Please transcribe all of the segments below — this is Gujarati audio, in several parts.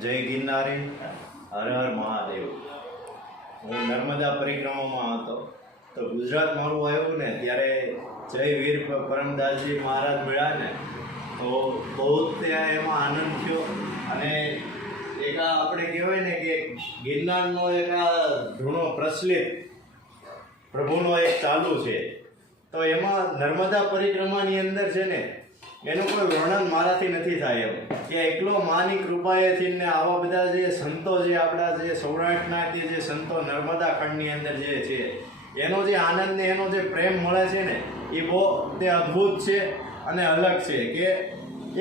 જય ગિરનારી, હર હર મહાદેવ. હું નર્મદા પરિક્રમામાં હતો તો ગુજરાત મારું આવ્યું ને ત્યારે જય વીર પરમદાસજી મહારાજ મળ્યા ને તો બહુ ત્યાં એમાં આનંદ થયો. અને એક આ આપણે કહેવાય ને કે ગિરનારનો એક આ ધૂણો પ્રચલિત પ્રભુનો એક ચાલુ છે તો એમાં નર્મદા પરિક્રમાની અંદર છે ને એનું કોઈ વર્ણન મારાથી નથી થાય એમ કે એકલો માની કૃપાએથી ને આવા બધા જે સંતો જે આપણા જે સૌરાષ્ટ્રના જે સંતો નર્મદા ખંડની અંદર જે છે એનો જે આનંદ ને એનો જે પ્રેમ મળે છે ને એ બહુ તે અદ્ભુત છે અને અલગ છે કે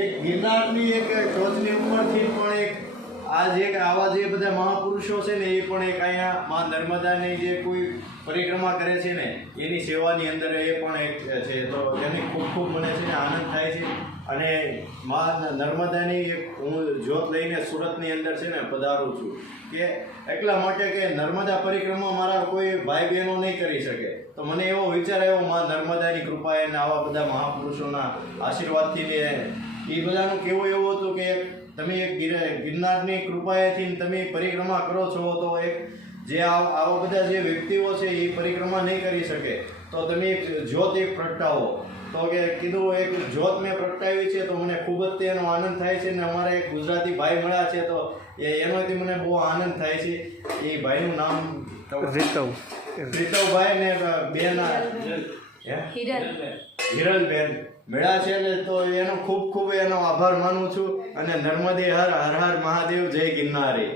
એક ગિરનારની એક ટોચની ઉપરથી પણ એક આ જે આવા જે બધા મહાપુરુષો છે ને એ પણ એક અહીંયા મા નર્મદાની જે કોઈ પરિક્રમા કરે છે ને એની સેવાની અંદર એ પણ એક છે તો એની ખૂબ ખૂબ મને છે ને આનંદ થાય છે. અને મા નર્મદાની એક હું જ્યોત લઈને સુરતની અંદર છે ને પધારું છું કે એટલા માટે કે નર્મદા પરિક્રમા મારા કોઈ ભાઈ બહેનો નહીં કરી શકે તો મને એવો વિચાર આવ્યો મા નર્મદાની કૃપાએ અને આવા બધા મહાપુરુષોના આશીર્વાદથી ને એ બધાનું કેવું એવું હતું કે તમે એક ગિરનારની કૃપાએથી તમે પરિક્રમા કરો છો તો એક જે આવા બધા જે વ્યક્તિઓ છે એ પરિક્રમા નહીં કરી શકે તો તમે એક જ્યોત એક પ્રગટાવો તો કે કીધું એક જ્યોત મેં પ્રગટાવી છે તો મને ખૂબ જ તેનો આનંદ થાય છે ને અમારા એક ગુજરાતી ભાઈ મળ્યા છે તો એનાથી મને બહુ આનંદ થાય છે. એ ભાઈનું નામ રીતવભાઈ ને બેન હિરલબેન મળ્યા છે ને તો એનો ખૂબ ખૂબ એનો આભાર માનું છું. અને નર્મદે હર હર હર મહાદેવ, જય ગિરનારી.